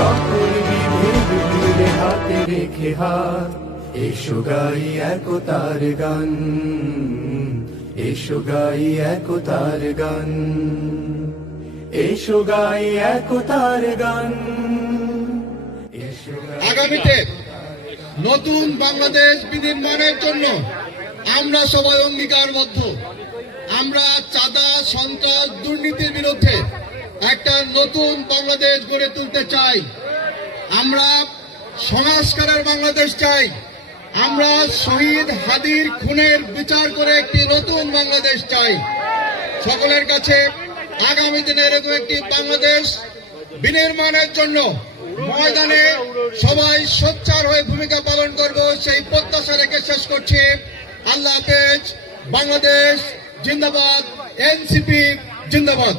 সকল বিভেদ ভুলে হাতে রেখে হাত, এসো গাই একতার গান, এসো গাই একতার গান, এসো গাই একতার গান। আগামীতে নতুন বাংলাদেশ বিনির্মাণের জন্য আমরা সবাই অঙ্গীকারবদ্ধ। আমরা চাঁদা, সন্ত্রাস, দুর্নীতির বিরুদ্ধে একটা নতুন বাংলাদেশ গড়ে তুলতে চাই। আমরা সংস্কারের বাংলাদেশ চাই। আমরা শহীদ হাদির খুনের বিচার করে একটি নতুন বাংলাদেশ চাই। সকলের কাছে আগামী দিনে এরকম একটি বাংলাদেশ বিনির্মাণের জন্য ময়দানে সবাই সোচ্চার হয়ে ভূমিকা পালন করব, সেই প্রত্যাশা রেখে শেষ করছি। আল্লাহ হাফেজ। বাংলাদেশ জিন্দাবাদ, এনসিপি জিন্দাবাদ।